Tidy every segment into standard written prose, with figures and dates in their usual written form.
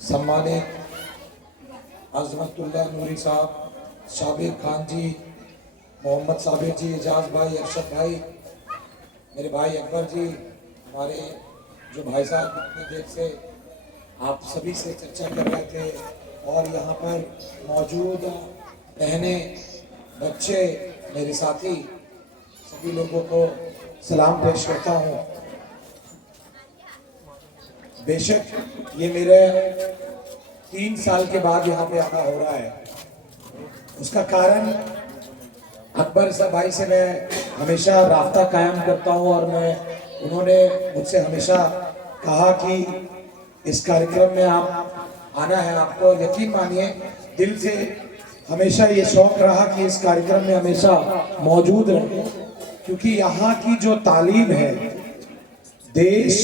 सम्मानित अजमतुल्लाह नूरी साहब, शाबिर खान जी, मोहम्मद साबिर जी, एजाज भाई, अरशद भाई, मेरे भाई अकबर जी, हमारे जो भाई साहब इतनी देर से आप सभी से चर्चा कर रहे थे, और यहाँ पर मौजूद बहनें, बच्चे, मेरे साथी, सभी लोगों को सलाम पेश करता हूँ। बेशक ये मेरे 3 साल के बाद यहाँ पे आना हो रहा है। उसका कारण अकबर साहब भाई से मैं हमेशा राब्ता कायम करता हूँ, और उन्होंने मुझसे हमेशा कहा कि इस कार्यक्रम में आप आना है। आपको यकीन मानिए, दिल से हमेशा ये शौक रहा कि इस कार्यक्रम में हमेशा मौजूद रहे, क्योंकि यहाँ की जो तालीम है देश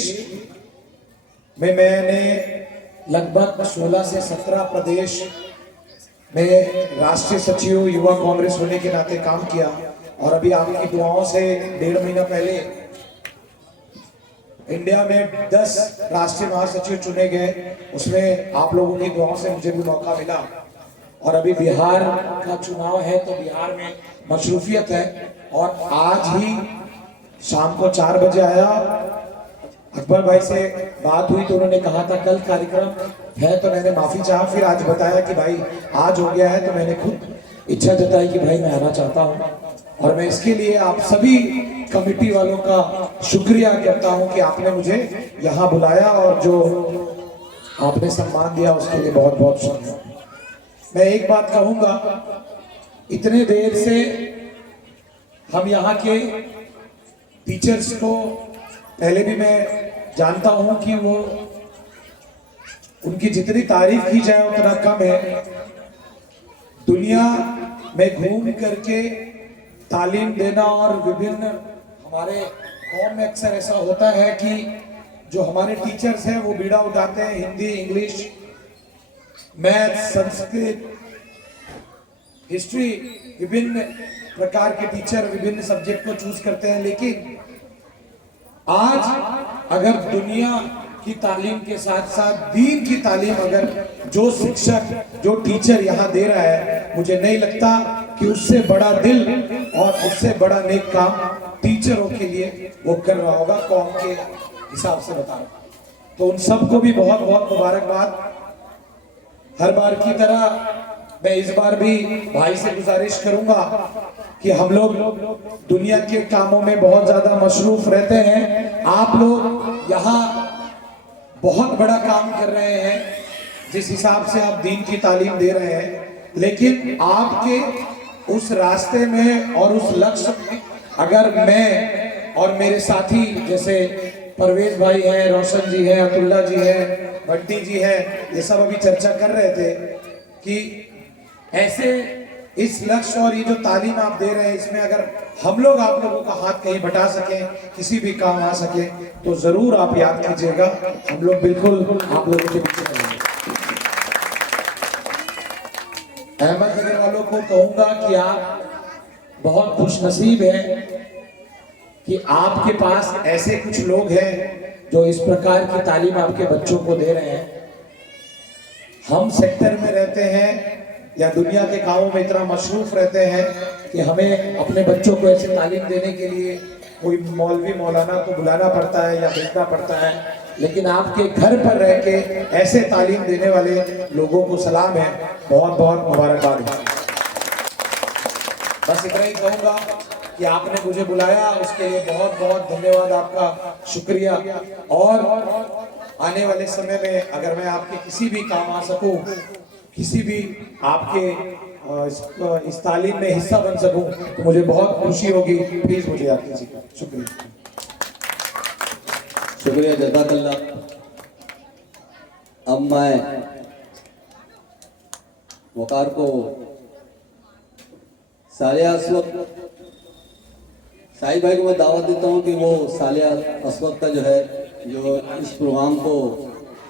में, मैंने लगभग 16 से 17 प्रदेश में राष्ट्रीय सचिव युवा कांग्रेस होने के नाते काम किया, और अभी आपकी दुआओं से 1.5 महीना पहले इंडिया में 10 राष्ट्रीय महासचिव चुने गए। उसमें आप लोगों की दुआओं से मुझे भी मौका मिला, और अभी बिहार का चुनाव है तो बिहार में मशरूफियत है। और आज ही शाम को 4 बजे आया, अकबर भाई से बात हुई तो उन्होंने कहा था कल कार्यक्रम है, तो मैंने माफी चाहा, फिर आज बताया कि भाई आज हो गया है, तो मैंने खुद इच्छा जताई कि भाई मैं आना चाहता हूं। और मैं इसके लिए आप सभी कमेटी वालों का शुक्रिया करता हूं कि आपने मुझे यहाँ बुलाया, और जो आपने सम्मान दिया उसके लिए बहुत बहुत शुक्रिया। मैं एक बात कहूंगा, इतने देर से हम यहाँ के टीचर्स को पहले भी मैं जानता हूं कि वो, उनकी जितनी तारीफ की जाए उतना कम है। दुनिया में घूम करके तालीम देना, और विभिन्न हमारे कौम में अक्सर ऐसा होता है कि जो हमारे टीचर्स हैं वो बीड़ा उठाते हैं, Hindi, English, math, Sanskrit, history, विभिन्न प्रकार के टीचर विभिन्न सब्जेक्ट को चूज करते हैं। लेकिन आज अगर दुनिया की तालीम के साथ साथ दीन की तालीम अगर जो शिक्षक, जो टीचर यहाँ दे रहा है, मुझे नहीं लगता कि उससे बड़ा दिल और उससे बड़ा नेक काम टीचरों के लिए वो कर रहा होगा, कौम के हिसाब से बता रहा। तो उन सबको भी बहुत बहुत मुबारकबाद। हर बार की तरह मैं इस बार भी भाई से गुजारिश करूंगा कि हम लोग दुनिया के कामों में बहुत ज्यादा मशरूफ रहते हैं, आप लोग यहाँ बहुत बड़ा काम कर रहे हैं जिस हिसाब से आप दीन की तालीम दे रहे हैं, लेकिन आपके उस रास्ते में और उस लक्ष्य में अगर मैं और मेरे साथी जैसे परवेज भाई हैं, रोशन जी हैं, अब्दुल्ला जी हैं, भट्टी जी हैं, ये सब अभी चर्चा कर रहे थे कि ऐसे इस लक्ष्य और ये जो तालीम आप दे रहे हैं, इसमें अगर हम लोग आप लोगों का हाथ कहीं बटा सकें, किसी भी काम आ सके, तो जरूर आप याद कीजिएगा, हम लोग बिल्कुल आप लोगों के पीछे रहेंगे। अहमदनगर वालों को कहूंगा कि आप बहुत खुशनसीब हैं कि आपके पास ऐसे कुछ लोग हैं जो इस प्रकार की तालीम आपके बच्चों को दे रहे हैं। हम सेक्टर में रहते हैं या दुनिया के कामों में इतना मशरूफ रहते हैं कि हमें अपने बच्चों को ऐसे तालीम देने के लिए कोई मौलवी मौलाना को बुलाना पड़ता है या भेजना पड़ता है, लेकिन आपके घर पर रह के ऐसे तालीम देने वाले लोगों को सलाम है, बहुत बहुत मुबारकबाद है। बस इतना ही कहूँगा कि आपने मुझे बुलाया, उसके लिए बहुत बहुत धन्यवाद, आपका शुक्रिया। और आने वाले समय में अगर मैं आपके किसी भी काम आ सकूं, किसी भी आपके इस तालीम में हिस्सा बन सकूं, तो मुझे बहुत खुशी होगी। प्लीज मुझे याद कीजिएगा। शुक्रिया, शुक्रिया, जज़ाकल्लाह। अब मैं वकार को सालिया अस्वद साहिब भाई को मैं दावत देता हूं कि वो सालिया अस्वद का जो है, जो इस प्रोग्राम को,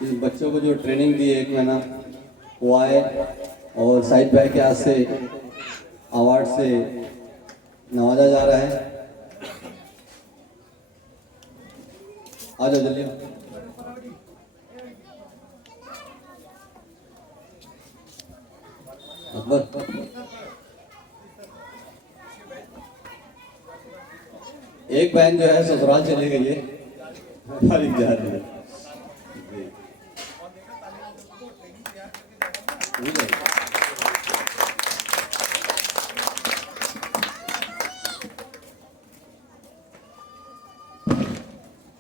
इस बच्चों को जो ट्रेनिंग दी 1 महीना, वो आए और साहिब भाई के हाथ से अवार्ड से नवाजा जा रहा है। आ जाओ जल्दी। बस एक बहन जो है ससुराल चली गई है, फारिग जा रही है। जी।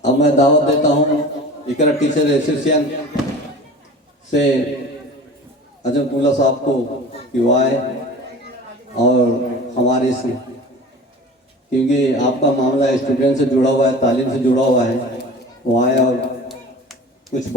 अब मैं दावत देता हूँ इकरा टीचर एसोसिएशन से अजमतुल्ला साहब को कि वो आए और हमारे इस, क्योंकि आपका मामला स्टूडेंट से जुड़ा हुआ है, तालीम से जुड़ा हुआ है, वो आए और कुछ